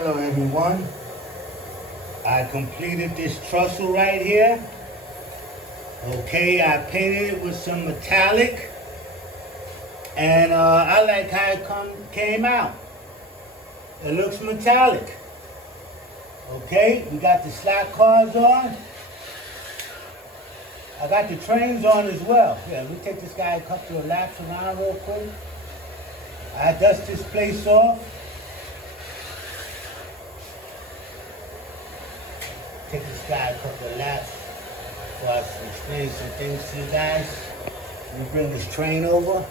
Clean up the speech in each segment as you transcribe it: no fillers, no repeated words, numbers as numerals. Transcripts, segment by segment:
Hello everyone. I completed this trestle right here. Okay, I painted it with some metallic, and I like how it came out. It looks metallic. Okay, we got the slot cars on. I got the trains on as well. Yeah, let me take this guy a couple of laps around real quick. I dust this place off. Take this guy a couple of laps so I can explain some things to you guys. Let me bring this train over.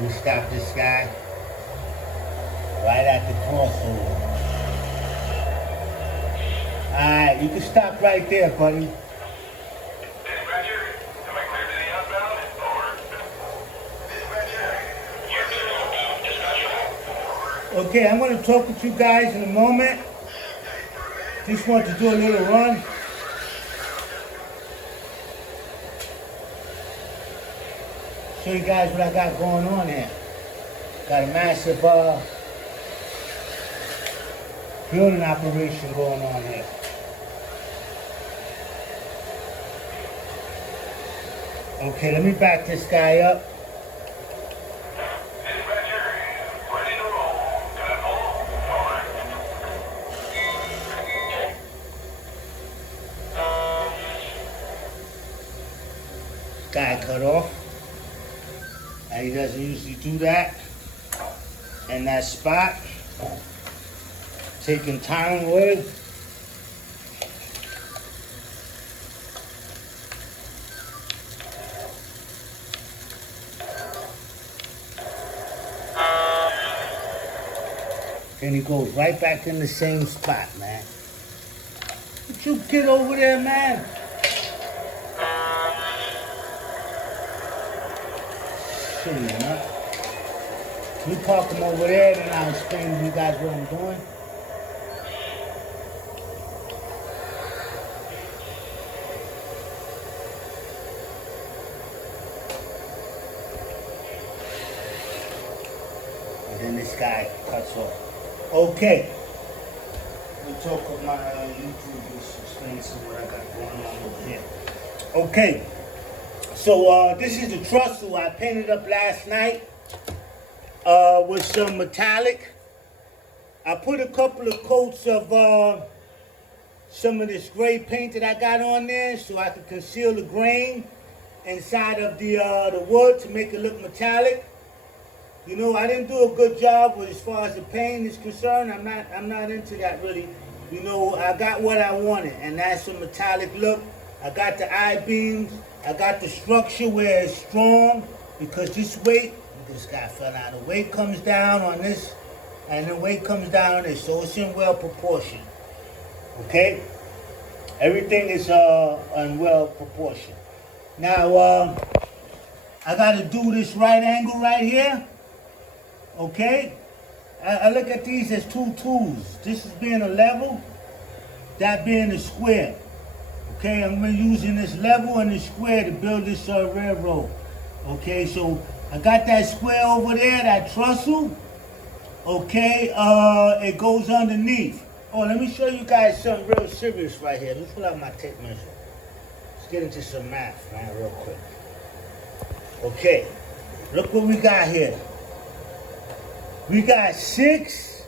We stop this guy right at the crossover. Alright, you can stop right there, buddy. Okay, I'm going to talk with you guys in a moment. Just want to do a little run. Show you guys what I got going on here. Got a massive building operation going on here. Okay, let me back this guy up. Guy cut off. And he doesn't usually do that in that spot. Taking time away. Then he goes right back in the same spot, man. What you get over there, man? Huh? You park him over there, then I'll explain to you guys what I'm doing. And then this guy cuts off. Okay. We'll talk with my YouTube, just explain some what I got going on over here. Okay. So this is the trestle I painted up last night with some metallic. I put a couple of coats of some of this gray paint that I got on there so I could conceal the grain inside of the wood to make it look metallic. You know, I didn't do a good job with as far as the paint is concerned. I'm not into that really. You know, I got what I wanted, and that's a metallic look. I got the I-beams. I got the structure where it's strong because this weight, this guy fell down. The weight comes down on this and the weight comes down on this. So it's in well proportion. Okay? Everything is in well proportion. Now, I got to do this right angle right here. Okay? I look at these as two tools. This is being a level, that being a square. Okay, I'm using this level and this square to build this railroad. Okay, so I got that square over there, that trestle. Okay, it goes underneath. Oh, let me show you guys something real serious right here. Let's pull out my tape measure. Let's get into some math, man, real quick. Okay, look what we got here. We got 6.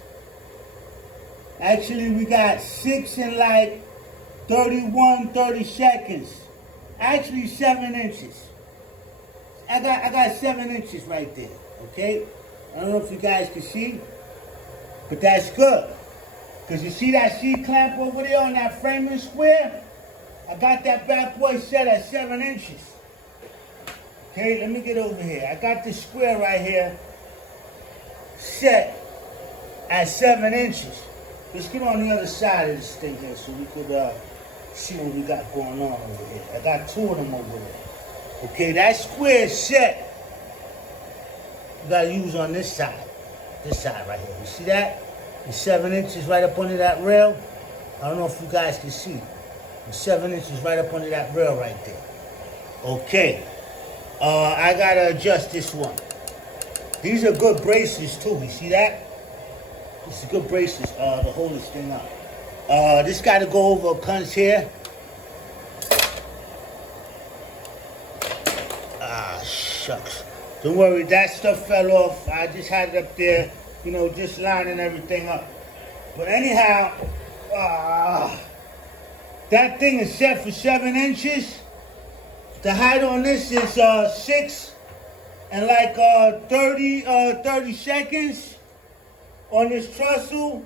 Actually, we got 6 in like 30 seconds. Actually 7 inches. I got 7 inches right there. Okay? I don't know if you guys can see, but that's good. Because you see that C-clamp over there on that framing square? I got that bad boy set at 7 inches. Okay, let me get over here. I got this square right here set at 7 inches. Let's get on the other side of this thing here so we could see what we got going on over here. I got 2 of them over there. Okay, that square set you gotta use on this side. This side right here. You see that? It's 7 inches right up under that rail. I don't know if you guys can see. It's 7 inches right up under that rail right there. Okay. I gotta adjust this one. These are good braces too. You see that? This is good braces to hold this thing up. This gotta go over cunts here. Ah, shucks. Don't worry, that stuff fell off. I just had it up there, you know, just lining everything up. But anyhow, that thing is set for 7 inches. The height on this is 6 and like 30 seconds on this trestle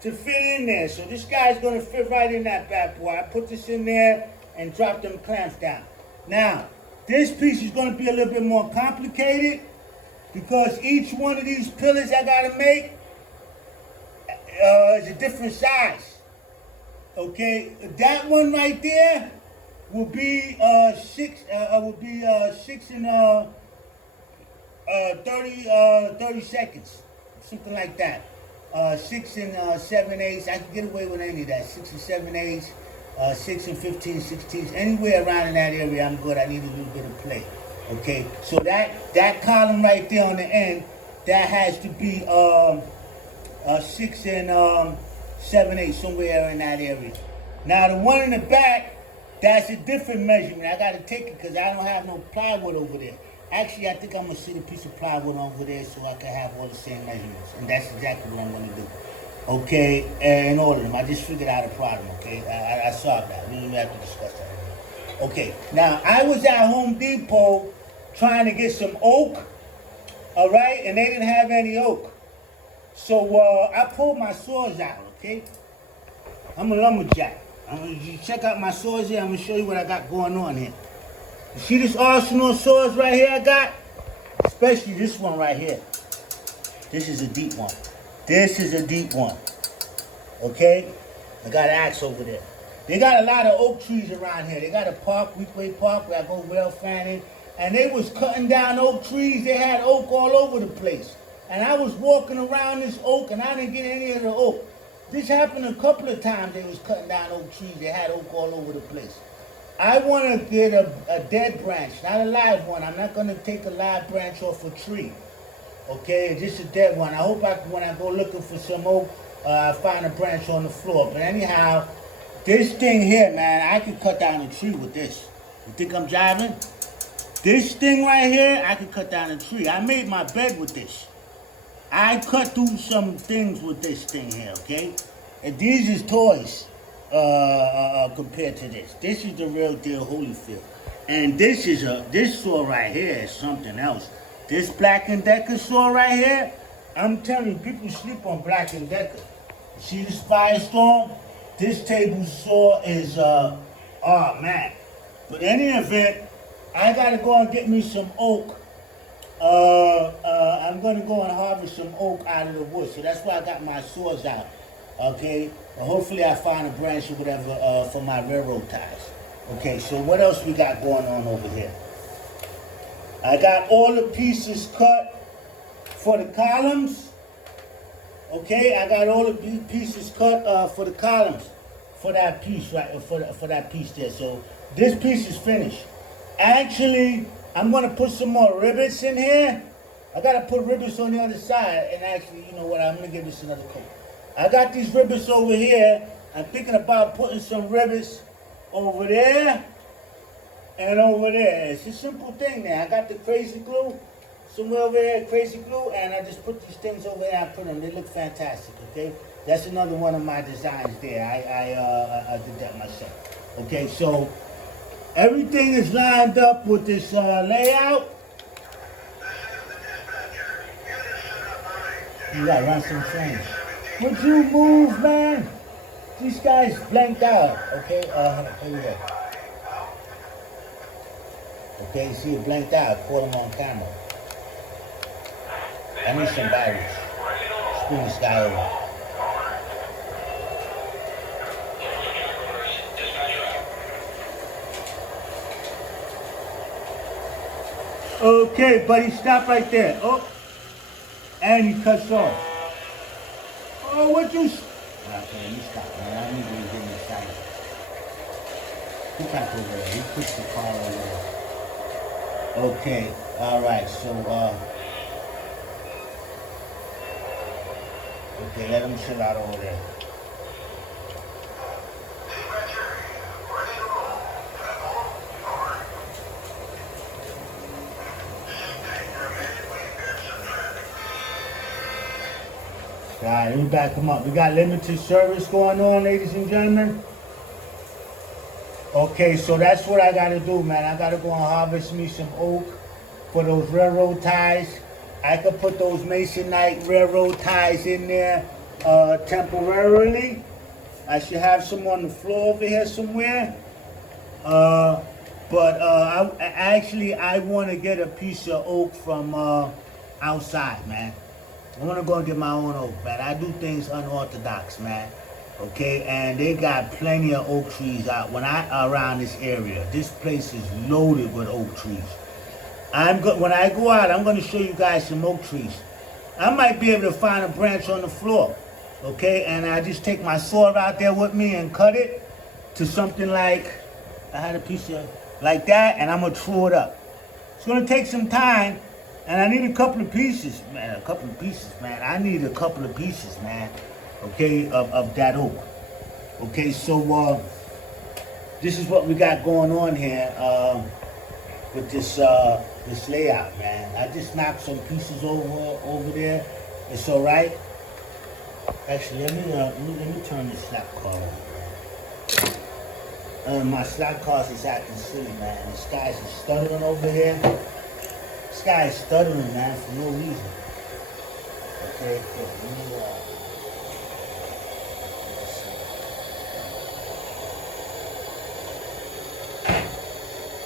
to fit in there. So this guy's gonna fit right in that bad boy. I put this in there and drop them clamps down. Now, this piece is gonna be a little bit more complicated because each one of these pillars I gotta make is a different size. Okay, that one right there will be 6 and 30 seconds, something like that. 6 and 7/8. I can get away with any of that. 6 and 7/8, 6 and 15, 16, anywhere around in that area, I'm good. I need a little bit of play. Okay, so that column right there on the end, that has to be 6 and 7/8, somewhere in that area. Now the one in the back, that's a different measurement. I gotta take it because I don't have no plywood over there. Actually, I think I'm gonna sit a piece of plywood over there so I can have all the same measurements. And that's exactly what I'm gonna do. Okay, and all of them. I just figured out a problem, okay? I solved that. We don't even have to discuss that anymore. Okay, now I was at Home Depot trying to get some oak, all right? And they didn't have any oak. So I pulled my saws out, okay? I'm a lumberjack. You check out my saws here. I'm gonna show you what I got going on here. You see this arsenal of saws right here I got? Especially this one right here. This is a deep one. This is a deep one. Okay? I got an axe over there. They got a lot of oak trees around here. They got a park, Weekway Park, where I go rail fanning. And they was cutting down oak trees. They had oak all over the place. And I was walking around this oak and I didn't get any of the oak. This happened a couple of times. They was cutting down oak trees. They had oak all over the place. I want to get a dead branch, not a live one. I'm not going to take a live branch off a tree. Okay, just a dead one. I hope when I go looking for some oak, I find a branch on the floor. But anyhow, this thing here, man, I can cut down a tree with this. You think I'm jiving? This thing right here, I can cut down a tree. I made my bed with this. I cut through some things with this thing here, okay? And these is toys compared to this. This is the real deal Holyfield. And this saw right here is something else. This Black & Decker saw right here, I'm telling you, people sleep on Black & Decker. See this Firestorm? This table saw is, oh man. But in any event, I gotta go and get me some oak. I'm going to go and harvest some oak out of the wood. So that's why I got my saws out. Okay? But hopefully I find a branch or whatever for my railroad ties. Okay, so what else we got going on over here? I got all the pieces cut for the columns. Okay, I got all the pieces cut for the columns for that piece, right? For that piece there. So this piece is finished. Actually, I'm going to put some more rivets in here. I got to put rivets on the other side. And actually, you know what? I'm going to give this another coat. I got these rivets over here. I'm thinking about putting some rivets over there and over there. It's a simple thing there. I got the crazy glue. Somewhere over here, crazy glue. And I just put these things over there. I put them. They look fantastic, okay? That's another one of my designs there. I did that myself. Okay, so everything is lined up with this layout. You gotta run some trains. Would you move, man? These guys blanked out. Okay, here we go. Okay, you see it blanked out. Caught them on camera. I need some batteries. Spin this guy over. Okay, buddy, stop right there. Oh, and he cuts off. Oh, what you... Okay, you stop, man. I need to get excited. He back over there. He pushed the car over there. Okay, all right, so, okay, let him chill out over there. All right, let me back him up. We got limited service going on, ladies and gentlemen. Okay, so that's what I gotta do, man. I gotta go and harvest me some oak for those railroad ties. I could put those masonite railroad ties in there temporarily. I should have some on the floor over here somewhere. But I want to get a piece of oak from outside, man. I want to go and get my own oak, man. I do things unorthodox, man. Okay, and they got plenty of oak trees out when around this area. This place is loaded with oak trees. When I go out, I'm going to show you guys some oak trees. I might be able to find a branch on the floor, okay? And I just take my sword out there with me and cut it to something like, I had a piece of, like that, and I'm going to throw it up. It's going to take some time. And I need a couple of pieces, man. I need a couple of pieces, man. Okay, of that oak. Okay, so this is what we got going on here with this this layout, man. I just knocked some pieces over there. It's all right. Actually, let me turn this slap car over. My slap cars is acting silly, man. This guy's stuttering over here. This guy is stuttering, man, for no reason. Okay,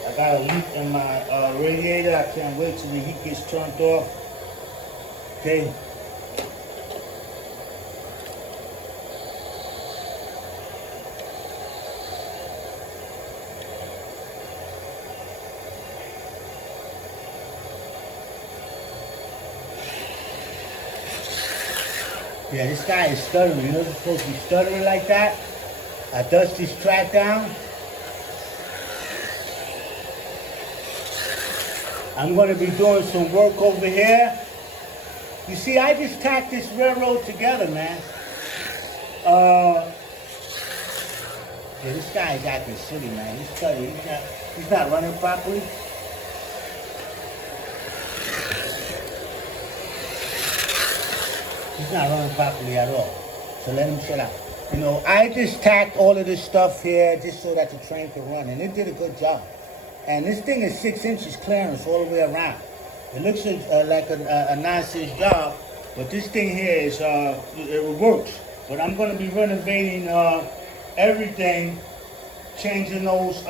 I got a leak in my radiator. I can't wait till the heat gets turned off. Okay. Yeah, this guy is stuttering. You know, it's supposed to be stuttering like that. I dust this track down. I'm going to be doing some work over here. You see, I just tacked this railroad together, man. Yeah, this guy is acting silly, man. He's stuttering. He's not running properly. He's not running properly at all. So let him chill out. You know, I just tacked all of this stuff here just so that the train could run. And it did a good job. And this thing is 6 inches clearance all the way around. It looks like a nonsense job. But this thing here is, it works. But I'm going to be renovating everything. Changing those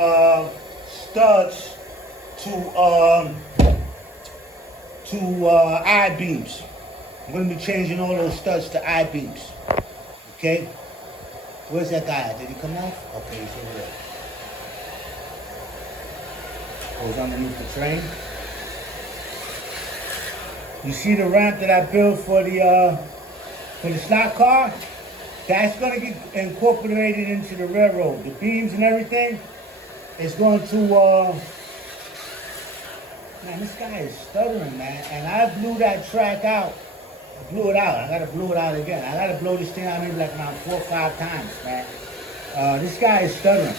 studs to I-beams. I'm going to be changing all those studs to I-beams. Okay? Where's that guy? Did he come off? Okay, he's over there. Goes underneath the train. You see the ramp that I built for the slot car? That's going to get incorporated into the railroad. The beams and everything is going to... Man, this guy is stuttering, man. And I blew that track out. I blew it out. I gotta blow it out again. I gotta blow this thing out maybe like around 4 or 5 times, man. This guy is stuttering.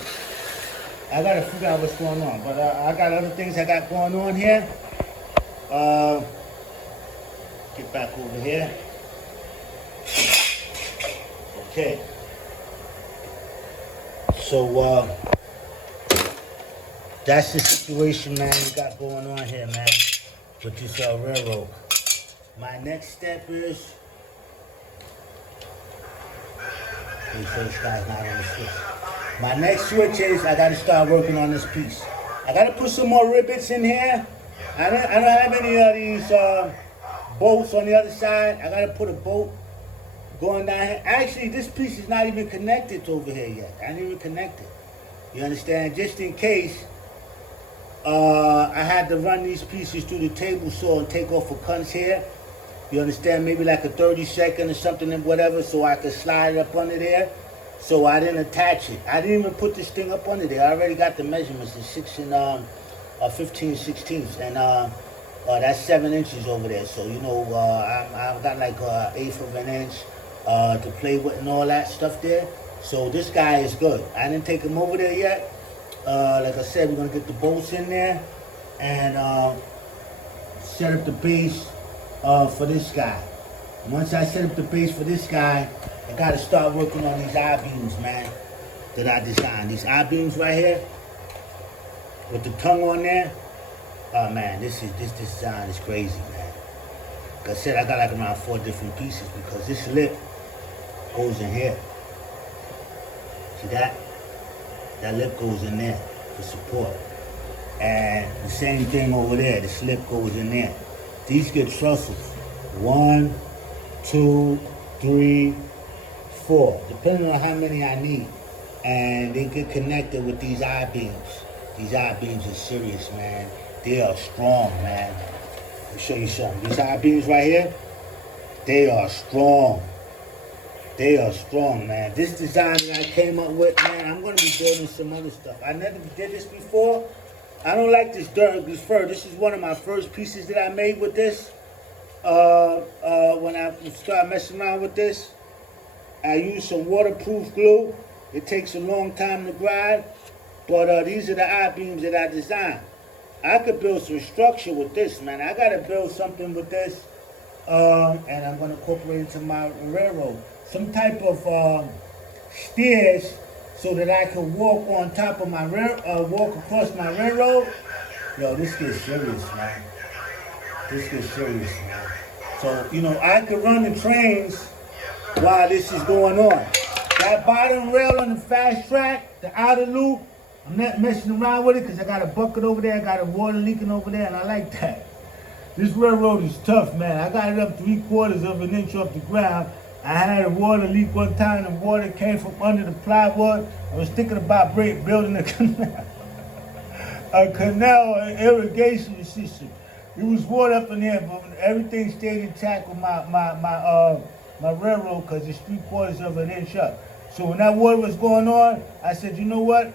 I gotta figure out what's going on. But I got other things I got going on here. Get back over here. Okay. So that's the situation, man, we got going on here, man, with this railroad. My next step is, okay, so this guy's not on the switch. My next switch is I gotta start working on this piece. I gotta put some more rivets in here. I don't have any of these bolts on the other side. I gotta put a bolt going down here. Actually, this piece is not even connected to over here yet. I didn't even connect it. You understand? Just in case I had to run these pieces through the table saw and take off a cunts here. You understand? Maybe like a 30-second or something and whatever, so I could slide it up under there. So I didn't attach it. I didn't even put this thing up under there. I already got the measurements, the 6 and 15 16ths, and that's 7 inches over there. So you know, I've got like 1/8 of an inch to play with and all that stuff there. So this guy is good. I didn't take him over there yet. Like I said, we're gonna get the bolts in there and set up the base for this guy. Once I set up the base for this guy, I gotta start working on these I-beams, man, that I designed. These I-beams right here, with the tongue on there. Oh man, this design is crazy, man. Like I said, I got like around 4 different pieces because this lip goes in here. See that? That lip goes in there for support. And the same thing over there, the slip goes in there. These get trussels. 1, 2, 3, 4, depending on how many I need. And they get connected with these I-beams. These I-beams are serious, man. They are strong, man. Let me show you something. These I-beams right here, they are strong. They are strong, man. This design that I came up with, man, I'm going to be building some other stuff. I never did this before. I don't like this fur. This is one of my first pieces that I made with this. When I started messing around with this, I used some waterproof glue. It takes a long time to grind, but these are the I-beams that I designed. I could build some structure with this, man. I got to build something with this, and I'm going to incorporate it into my railroad. Some type of stairs so that I can walk on top of my walk across my railroad. Yo, this gets serious, man. This gets serious, man. So, you know, I could run the trains while this is going on. That bottom rail on the fast track, the outer loop, I'm not messing around with it because I got a bucket over there, I got a water leaking over there, and I like that. This railroad is tough, man. I got it up 3/4 of an inch off the ground. I had a water leak one time, and the water came from under the plywood. I was thinking about building a canal, an irrigation system. It was water up in there, but everything stayed intact with my railroad because it's 3/4 of an inch up. So when that water was going on, I said, you know what?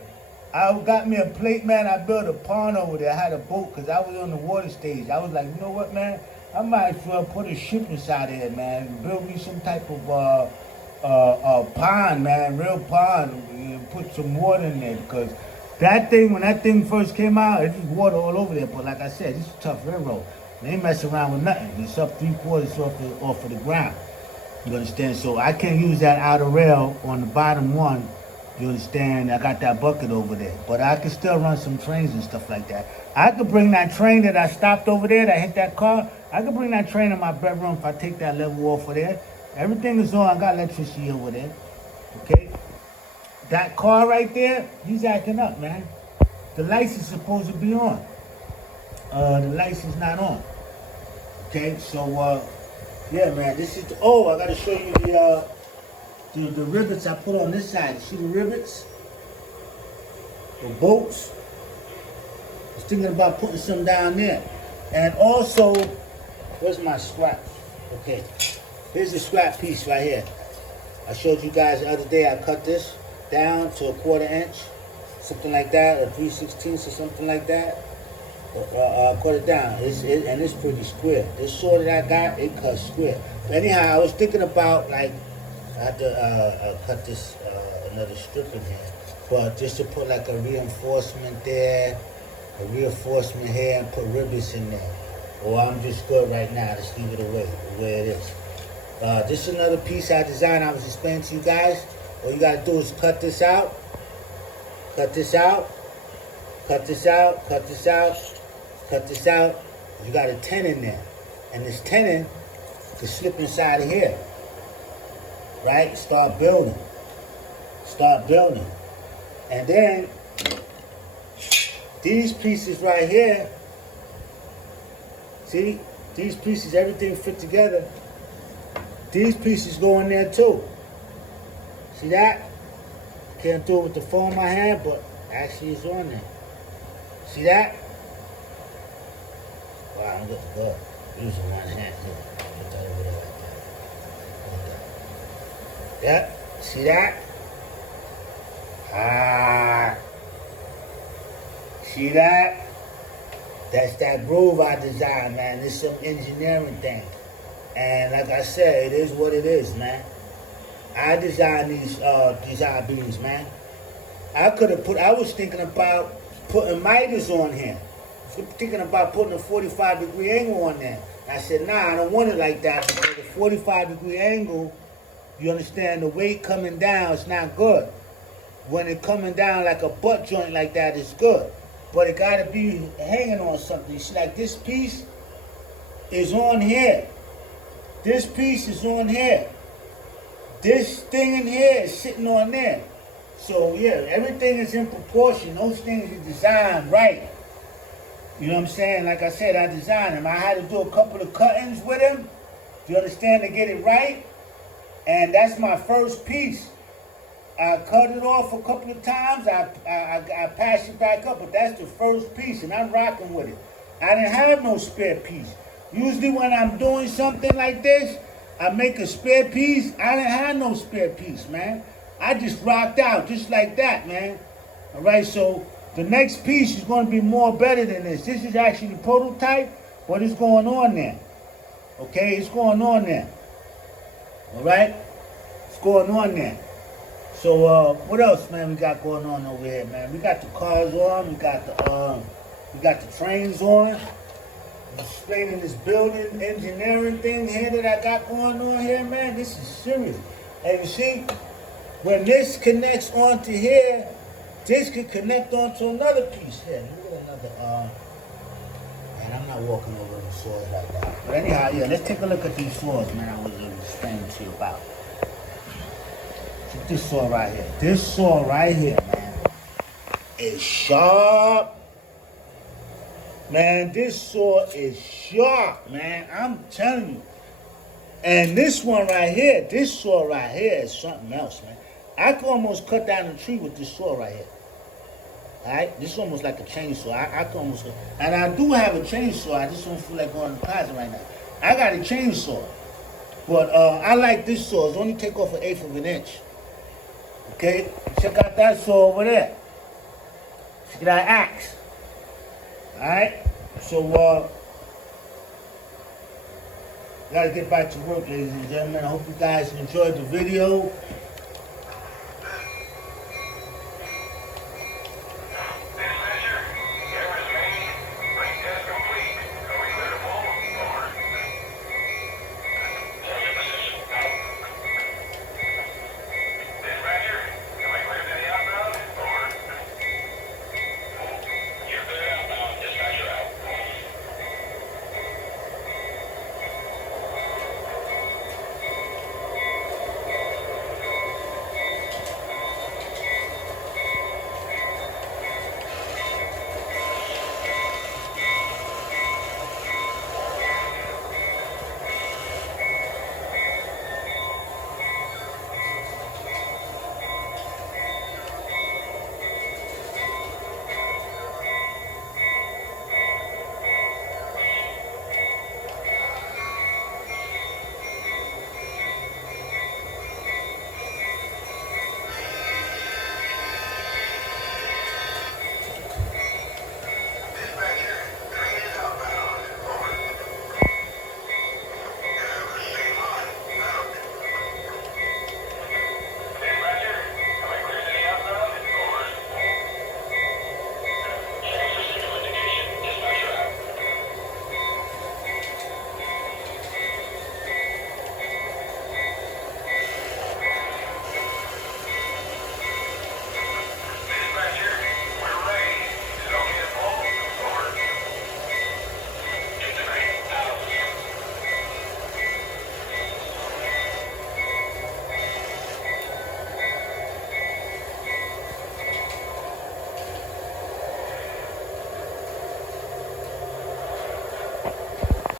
I got me a plate, man. I built a pond over there. I had a boat because I was on the water stage. I was like, you know what, man? I might as well put a ship inside of it, man. Build me some type of pond, man, real pond. And put some water in there because that thing, when that thing first came out, it was water all over there. But like I said, this is a tough railroad. They ain't messing around with nothing. It's up 3/4 off of the ground. You understand? So I can't use that outer rail on the bottom one. You understand? I got that bucket over there. But I can still run some trains and stuff like that. I could bring that train that I stopped over there, that hit that car. I could bring that train in my bedroom if I take that level off of there. Everything is on. I got electricity over there. Okay? That car right there, he's acting up, man. The lights is supposed to be on. The lights is not on. Okay? So, yeah, man. This is... I got to show you the rivets I put on this side. See the rivets? The bolts. I was thinking about putting some down there. And also, where's my scrap? Okay, here's the scrap piece right here. I showed you guys the other day I cut this down to 1/4 inch, something like that, or 3/16 or something like that. Cut it down, and it's pretty square. This saw that I got, it cuts square. But anyhow, I was thinking about, like, I had to cut this, another strip in here, but just to put like a reinforcement there, a reinforcement here, and put rivets in there. Or I'm just good right now, just leave it away, the way it is. This is another piece I designed, I was explaining to you guys. All you gotta do is cut this out, cut this out, cut this out, cut this out, cut this out. You got a tenon there. And this tenon can slip inside of here. Right? Start building. Start building. And then these pieces right here, see? These pieces, everything fit together. These pieces go in there too. See that? Can't do it with the phone in my hand, but actually it's on there. See that? Wow, I'm good to go. Using one hand here. Put that over there like that. Yep. See that? Ah. See that? That's that groove I designed, man. It's some engineering thing. And like I said, it is what it is, man. I designed these I beams, man. I was thinking about putting miters on here. Thinking about putting a 45-degree angle on there. I said, nah, I don't want it like that because the 45-degree angle, you understand, the weight coming down is not good. When it coming down like a butt joint like that, it's good. But it got to be hanging on something. See, like this piece is on here. This piece is on here. This thing in here is sitting on there. So, yeah, everything is in proportion. Those things are designed right. You know what I'm saying? Like I said, I designed them. I had to do a couple of cuttings with them. Do you understand? To get it right. And that's my first piece. I cut it off a couple of times. I patched it back up, but that's the first piece, and I'm rocking with it. I didn't have no spare piece. Usually when I'm doing something like this, I make a spare piece. I didn't have no spare piece, man. I just rocked out just like that, man. All right, so the next piece is going to be more better than this. This is actually the prototype, but it's going on there. Okay, it's going on there. All right, it's going on there. So what else, man? We got going on over here, man. We got the cars on. We got the trains on. I'm explaining this building engineering thing here that I got going on here, man. This is serious. And you see, when this connects onto here, this can connect onto another piece here. Look at another. Man, I'm not walking over the saws like that. But anyhow, yeah, let's take a look at these saws, man. I was explaining to you about. This saw right here. This saw right here, man, is sharp. Man, this saw is sharp, man. I'm telling you. And this one right here, this saw right here is something else, man. I could almost cut down a tree with this saw right here. Alright? This is almost like a chainsaw. I could almost, and I do have a chainsaw. I just don't feel like going to the closet right now. I got a chainsaw. But I like this saw. It's only take off 1/8 of an inch. Okay, check out that saw over there. Check out that axe. Alright, so gotta get back to work, ladies and gentlemen. I hope you guys enjoyed the video.